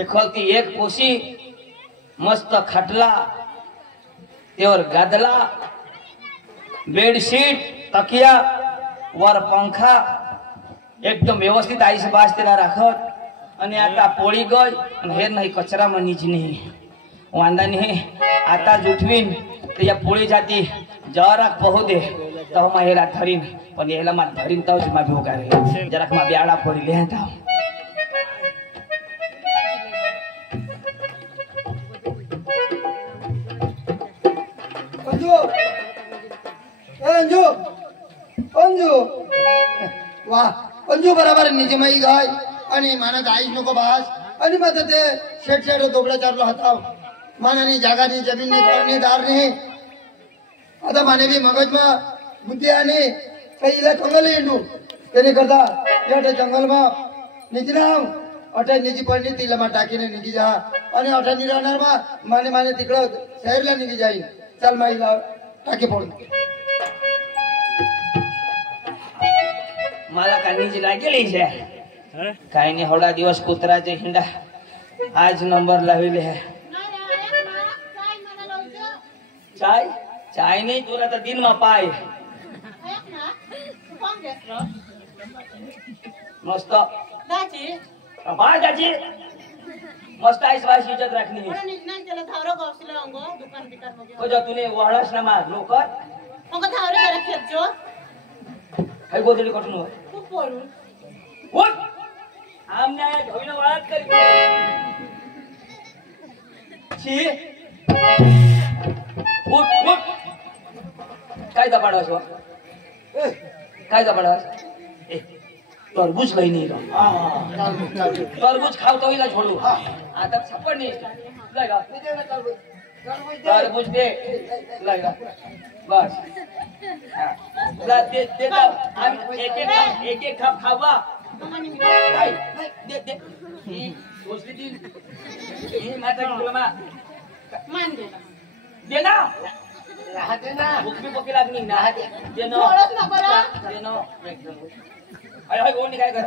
एकोलती एक पोशी मस्त खटला त्यावर गादला बेडशीट तकिया वर पंखा एकदम व्यवस्थित आईस बास त्याला राखत आणि आता पोळी गय आणि हे नाही कचरा मनीच नाही वांदा नाही आता जुठवीन तर या पोळी जाती जरा पहू दे तो मा हेला धरीन पण हेला मा धरीन तो मा भोगा रे जरा मा ब्याडा पड़ी ले था अंजू अंजू अंजू वाह अंजू बराबर निजे माई गाय आणि माना गाईच नको बास आणि मग ते शेट शेट दोबडा चारलो हाताव मानानी जागानी जमीननी करणी दारनी आता माने बी मगजમાં बुद्धी आणि કઈલા જંગલ એંડું તેને કરતા એટલે જંગલમાં નીચનાવ અઠે નીચી પડની તીલામાં ટાકીને નીકળી જા અને અઠે નિરાનારમાં માને માને તીકડો શહેરલા નીકળી જાય ચાલ માઈલા टाकी फोड मला कानीज लागेली છે કાઈ ની હોડા દિવસ કૂતરા જે हिंडा आज नंबर लावेले है चाय चाय नहीं तोरा तो दिन में पाए मस्त दाजी बा दाजी मस्त आइस वाइस इज्जत रखनी है नाही त्याला धावरो गौसला अंग दुकान बिकार हो को जो तूने वाळस ना मार लोकर अंग धावरो जरा खेचो काय गोदडी कटून हो खूप पोळून उठ आमने धोईना वाळत करी छी उठ उठ काय दपाडवास हो काय दपाडवास ए तरबूज काही नाही तरबूज खाव तो इला छोडू आता छप्पड नाही लय गा तरबूज दे लय गा बस ला दे दे एक एक खाप खावा काय दे दे ही सोचली ती ही माता तुला मान दे दे ना दे ना भूक भी पकी लागनी ना दे ना थोडंच ना बरं दे ना एकदम अरे हाय कोण काय कर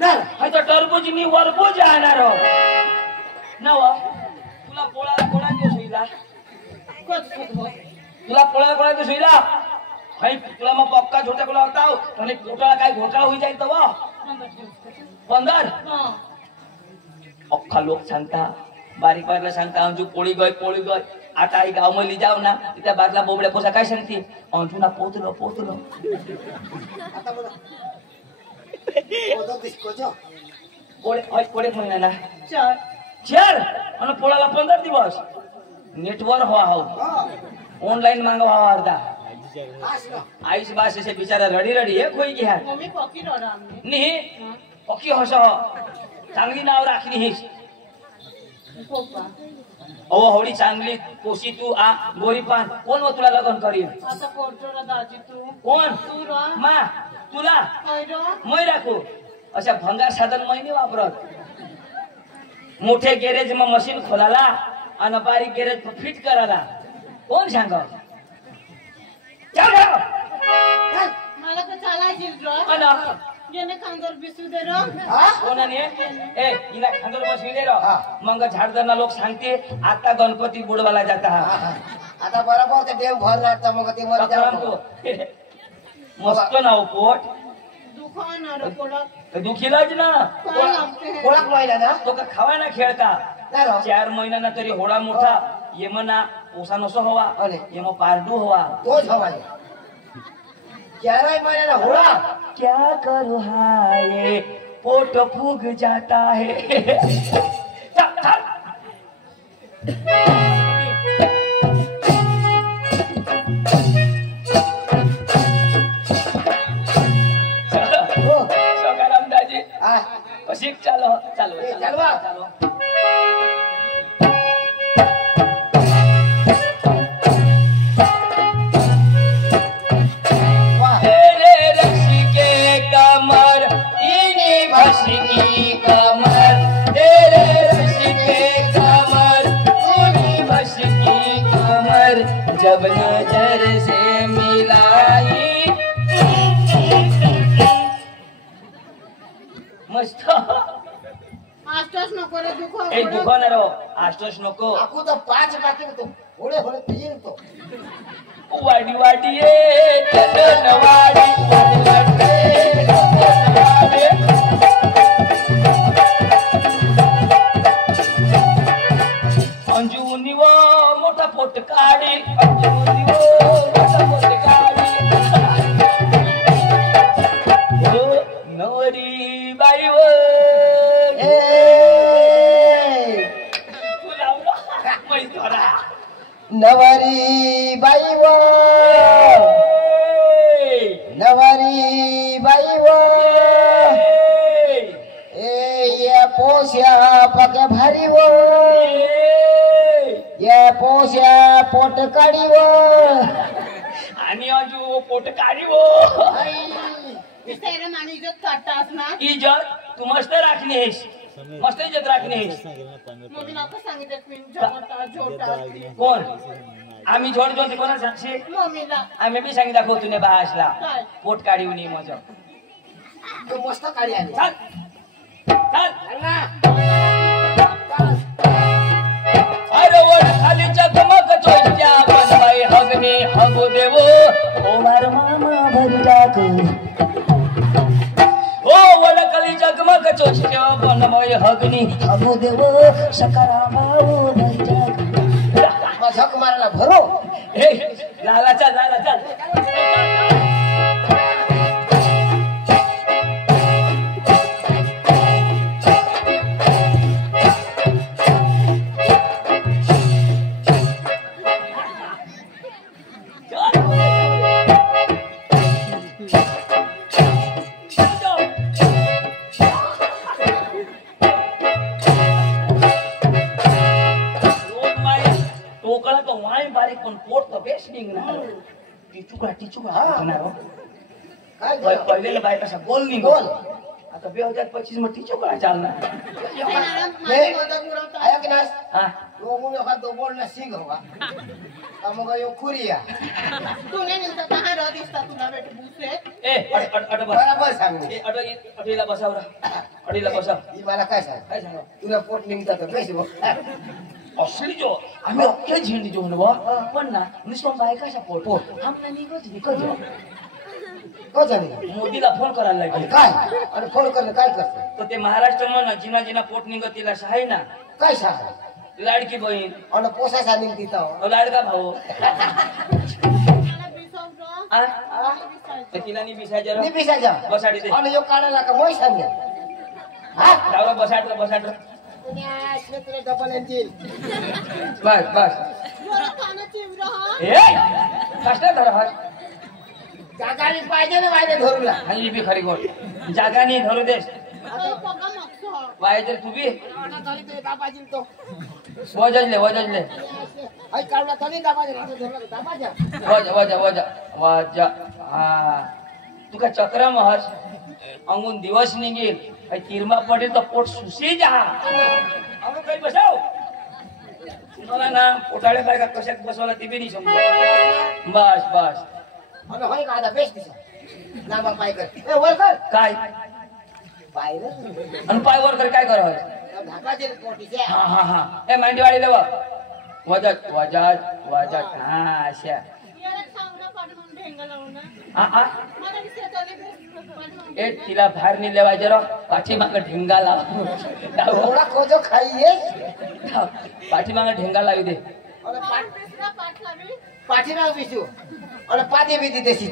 ना हाय तो टरबूज मी वरबूज आणणार नव तुला पोळा कोणा दिवस होईला तुला पोळा कोणा दिवस होईला हाय तुला मग पक्का छोटा कोला होताव आणि घोटाळा काय घोटाळा होई जाईल तवा 15 अख्खा लोक सांगता बारीक बारीला सांगता अंजू पोळी गय आता आई गाव मध्ये जाव ना त्या बाजला बोबड्या पोसा काय सांगते अंजू ना पोतलो आता बोला कोडे महिना ना 4 आणि पोळाला 15 दिवस नेटवर्क व्हा हो ऑनलाइन मागवा अर्धा आईस बास से बिचारा रडी है कोई की है मम्मी पकी रडा आम्ही नहीं पकी हस चांगली नाव राखली हिस पप्पा ओ होडी चांगली कोशी तू आ गोरी पान कोण व तुला लग्न करीन आता पोर्टोरा दाजी तू कोण तू रा मा तुला काय रा मै राखू अशा भंगार साधन मै नाही वापरत मोठे गॅरेज में मशीन खोलाला आणि बारीक गॅरेज फिट कराला कोण सांग मला तर चालायची रा अना जेने खांगर बिसू दे रा कोणाने ए इला खांदर बसवी दे रो मग झाडदरना लोक सांगते आता गणपती बुडवाला जाता आता बरोबर ते देव भर लागतं मग ते वर सकाराम तो मस्त नाव पोट दुकान आरो पोडा दुखीलाच ना काय लागते ओळख व्हायला ना तो का खावा ना खेळता नाही रो 4 महिन्याना तरी होडा मोठा ये मना ओसा नसो हवा अरे. ये मग पारडू हवा तोच हवाय 11 महिन्याला होळा क्या करू हाय पोट फूग जाता है चल चल हो सकाराम दाजी हा कशी चालो चालो चालवा. चालो तेरे रसिके कमर इनी भसकी कमर तेरे रसिके कमर इनी भसकी कमर जब नजर से मिलाई मस्त आष्टच नको रे दुखो ए दुकानार आष्टोश नको आखू तो 5 बाकी तो होळे होळे तीन तो वाडी वाडी ये चंदनवाडी अंजुनी वो मोठा पोट काढी अंजुनी वो मोठा पोट काढी ओ नवरी बाई वो ए नवरी बाई वो नवरी बाई वो ए ये पोस्या पके भारी वो ये पोस्या पोट काढी वो आणि अजू पोट काढी वो विसैरे माणूस इज्जत काढतास ना इज्जत तू मस्त राखली आहेस मस्त इज्जत राखली आहेस मग नको सांगितलं मी झोटा झोटा कोण आम्ही झोड झोड कोणा सांगशी मम्मीला आम्ही बी सांगितलं दाखव तुने बासला काय पोट काढीव नाही माझं तो मस्त काढी आली चल चल अरे वर खाली चकमक चोच्या बनवाई हगने हगो देवो ओवार मामा भरी टाकू ओ वर खाली चकमक चोच्या बनवाई हगने हगो देवो सकारा भाऊ भरी टाकू झक मारायला भरो हे लाला चल लाला चल पहिलेला बाय कसा गोल नाही गोल आता 2025 मध्ये टिचुकडा चालणार ऐक ना हा लोगों ने तो बोलना सीख होगा हम यो कुरिया तूने निघता कहाँ रह दिसता तुला बेटे बुसे ए अट बस बराबर सांग ए अडीला बसावरा अडीला बसाव ही मला काय सांग काय सांगा तुला पोट निघता तर पैसे बघ असली जो आम्ही अख्खे झेंडी जो म्हणवा पण ना निस्पम बाय कशा पोट आमना निघत को जाणे मोदीला फोन करायला लागले काय आणि फोन करणं काय करतो तर ते महाराष्ट्र म्हणा जिना जिना पोट निघत तिला आहे ना काय सांग लाडकी बहीण आणि पोसा सांगितलं तिथं लाडका भाऊ मला बिसवतो आ तर तिला नाही बिसायचं मी पिसायचा बसाडी दे आणि यो काढायला का मोय सांगे हा लावरा बसाड पुण्या क्षेत्र डबल येतील बस बस जरा खाना चिवरा हा ए कष्ट धर हा जागाने पाहिजे ना वायदे धरूला आणि बी खरी गोष्ट जागा नाही धरू देस अरे पका मागतो वायदर तू बी काढा तरी ते दाबाजील तो वजले आई काढला तरी दाबाजील असं धरलं दाबाजा वजा हा तुका चक्र महस अंगून दिवस निघेल काही तिरमा पडेल तर पोट सुशी जा अगं काही बसाव तुम्हाला ना पोटाळे बायका कशात बसवला ते बी नाही समजा बस बस आणि होय का आता बेस्ट दिसा लांबा पाय कर ए वर कर काय पाय रे आणि पाय वर कर काय करावं धाकाचे पोटीचे हा हा हा ए मांडीवाडी देवा वजत हा अशा याला सांगणं पाठ म्हणून ढेंगा लावून हा हा मला विसरतले पाठ ए तिला बाहेर नाही लेवायचं रो पाठीमाग ढेंगा लाव एवढा खोजो खाईये पाठीमाग ढेंगा लावी दे पाठ लावी पाठीनाव बिसू आणि पाठी बिती देशी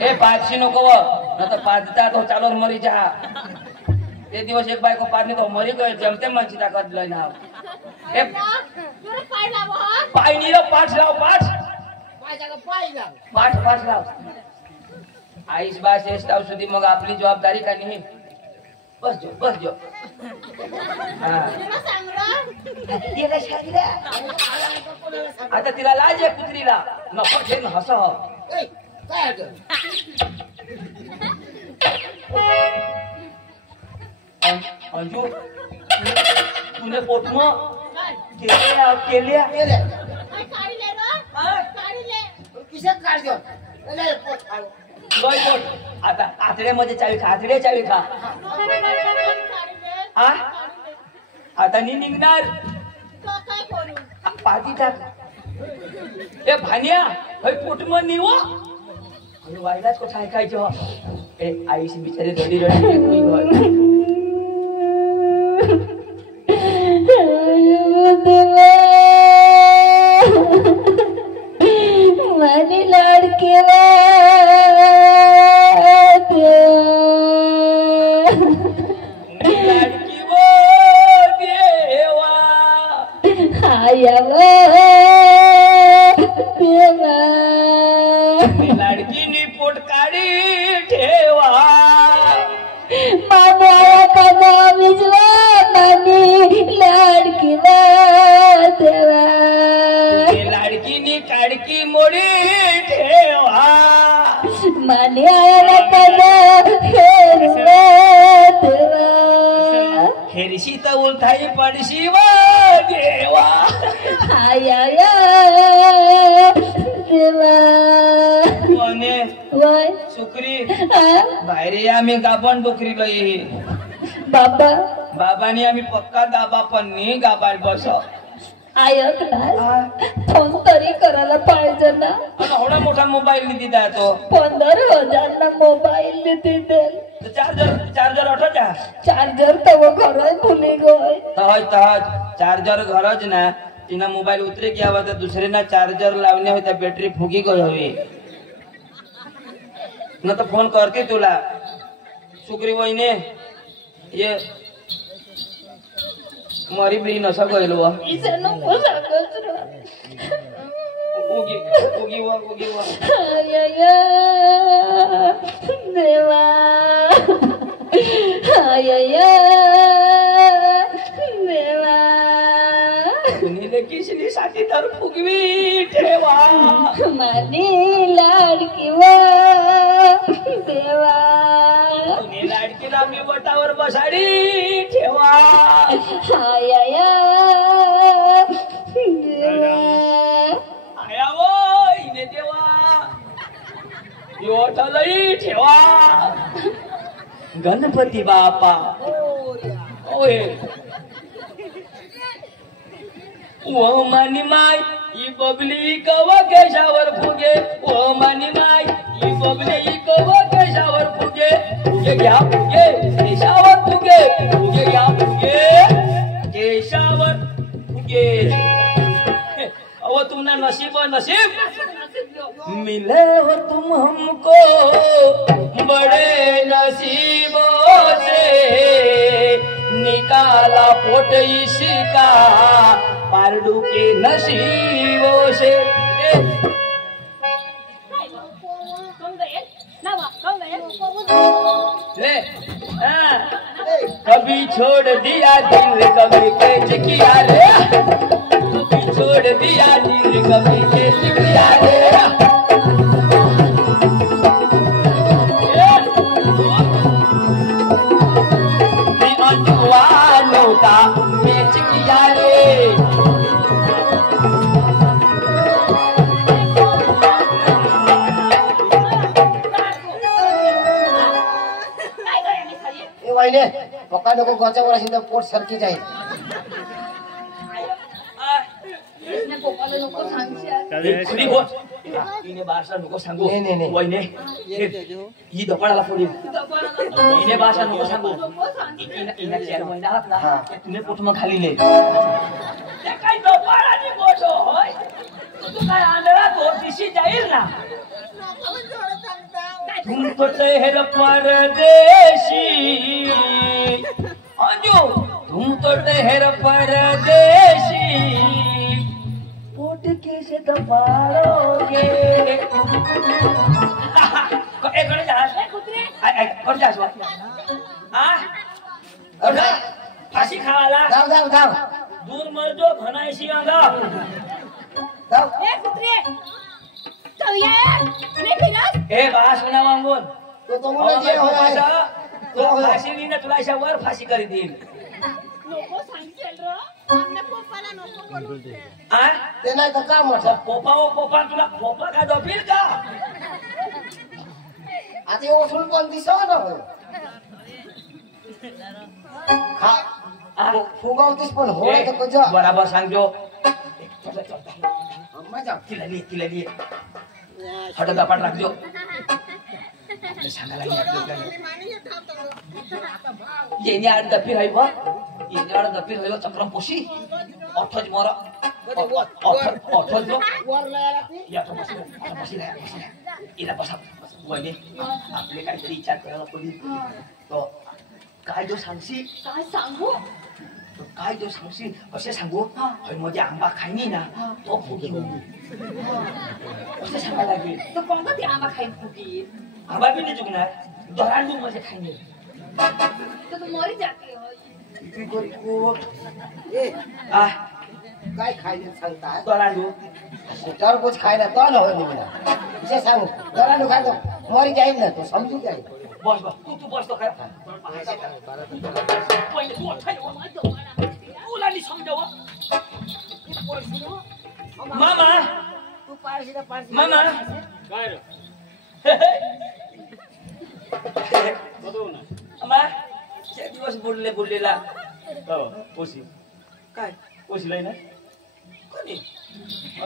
ए पाचशे नको व न तर पाचता तो चालून मरी जा ते दिवस एक बायको पाचने तो मरी गए जमते मनची ताकद लय ना ए जरा पाय लाव हा पाय नीरो पाठ लाव पाठ माझ्या पाय लाव पाठ लाव आईस बास येस ताव सुधी मग आपली जबाबदारी का नाही बस जो हा तुला सांग रा तिला सांगितलं आता तिला लाज आहे कुत्रीला नको ठेन हस हो ए काय आहे अंजू तूने पोटमा काय केल्या गेले काय काढले रा हा? काढले किशात काढजो नाही पोट खाऊ. गोय पोट आता आतड्यामध्ये चावी खा आतड्या चावी खा आ आता नी निघणार काय करू पाठी टाक ए भानिया होय पोट मग निव वाईलाच कुठं ऐकायचं ए आईशी बिचारी रडी रडी कोणी घर माझी लाडकी लाडकी वो देवा देवा लाडकीनी पोट काढी ठेवा माझ्या कदा विजवा माझी लाडकी देवा लाडकीनी काडकी मोडी ठेवा माझ्या कदा देवा हेरशी तर उलथाई पडशी व देवा देवा कोणे वय सुकरी बाहेर आम्ही गाभण बकरी बाई बाबा बाबानी आम्ही पक्का दाबा पण नी गाबाड बस ऐक ना फोन तरी करायला पाहिजे ना एवढा मोठा मोबाईल दिला तो 15,000 ना मोबाईल दिले चार्जर ऑटोचा चार्जर तर वो घर भूली गई तहज चार्जर घरच ना तिना मोबाईल उतरे की आवा तर दुसरे ना चार्जर लावणे होता बॅटरी फुगी गई हवी न तर फोन करते तुला सुकरी वहिने ये मरी बी नसा गईल व इसे नको सांगत उगी उगी व उगी व देवा देवा कुणीले किसली साठी तर फुगवी ठेवा माझी लाडकी देवा कुणी लाडकीला मी बोटावर बसाडी ठेवा आया वो इने देवा योटलई ठेवा गणपती बापा ओए ओ मनी माय ई बबली कव केशावर फुगे ओ मनी माय ई बबली कव केशावर फुगे फुगे घ्या फुगे केशावर फुगे फुगे घ्या फुगे केशावर फुगे अब तुमने नसीब और नसीब मिले हो तुम हमको बड़े नसीबों से निकाला पोट इसका पारडू के नसीबों से ले कभी छोड़ दिया दिल कभी कैच किया रे कभी छोड़ दिया दिल कभी कैच किया रे अजवानों का मैच किया रे वाईने पक्का नको गोच्यावर असेल तर पोट सरकी जाईल सुनी बोल इने भाषा नको सांगू नाही, नाही. वहिने ही दपाडाला फोडील इने भाषा नको सांगू इना 4 महिना आहात ना तुम्ही पोट मग खाली ले ते काय दपाडाची गोष्ट होय तू काय आंधळा तो दिशी जाईल ना तुम तो ठहर परदेशी अंजू तुम तो ठहर परदेशी पोट कैसे दबाड़ोगे कर जा फाशी खावाला जाऊ जाऊ जाऊ दूर मरजो घनायशी अंगा जाऊ हे बा सुना मागून तो मुलं जे होय तो फाशी देईन तुला अशा वर फाशी करी देईल ते नाही तर का म्हटलं पोपा तुला पोपा काय दफील का ओसून पण दिसव ना फुगावतीस पण होय तर कज बराबर सांगजो मजा तिला लिए हट दपाट राखजो सांगायला येणे आड दपी राहिब येणे आड दपी राहिब चक्रम पोशी अठज मर अठज या तो बसी इला बसा वने आपले काहीतरी विचार करायला पडली तो काय जो सांगशी काय सांगू काय जो सांगशी असे सांगू हय मध्ये आंबा खायनी ना तो फुगी असे सांगायला लागेल तर कोणता ते आंबा खाईन फुगी आंबा बी नाही चुकणार दरांडू मध्ये खायनी तर तू मरी जाते किती करतो ए आ काय खायला सांगता दरांडू टरबूज खायला तो न होय मला विषय सांगू दरांडू खायला मरी जाईल ना तो समजू जाईल बस तू बस तो काय पहिले तू अठाई तुला नाही समजाव मामा तू पारशीला पारशी मामा काय रे मामा चार दिवस बोललेला ओशी काय ओशीला ना कोणी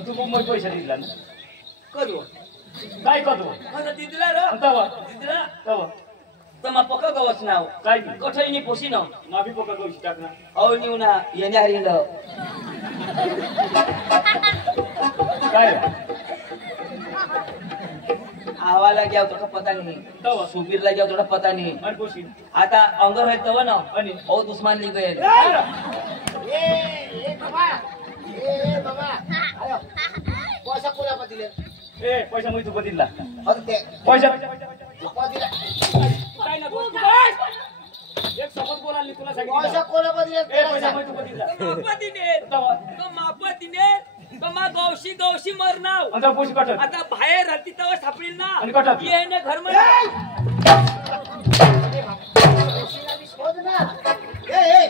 तू मग पैसा दिला ना करू काय करतो माझा दिदीला रे तवा दिदीला तवा तमा पक्का गवच नाव काय कठईनी पोशी नाव माफी पका गवशी टाकना औ निवना येण्या हरिंद काय आवाला गया थोड़ा पता नहीं तवा सुबीर ला गया थोड़ा पता नहीं आणि पोशी आता अंगर है तव ना आणि औ दुश्मन ली गए ए बाबा आयो पैसा कोला दिले ए पैसा मी तुका दिला अरे ते पैसा दिला काय ना तू बस एक समज बोलाली तुला पैसा सांगितलं कोला दिले ए पैसा मी तुका दिला मापतीने तवा तो मापतीने तो मा गौशी मरनाव आता पोशी काटत आता बाहेर राहती तव सापडील ना आणि कटत ये ने घर मध्ये शोध ना ए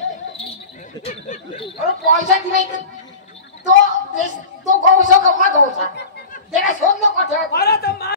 अरे पैसा दिले तो गौसा का मा गौसा त्याला शोध नको ठेवा परत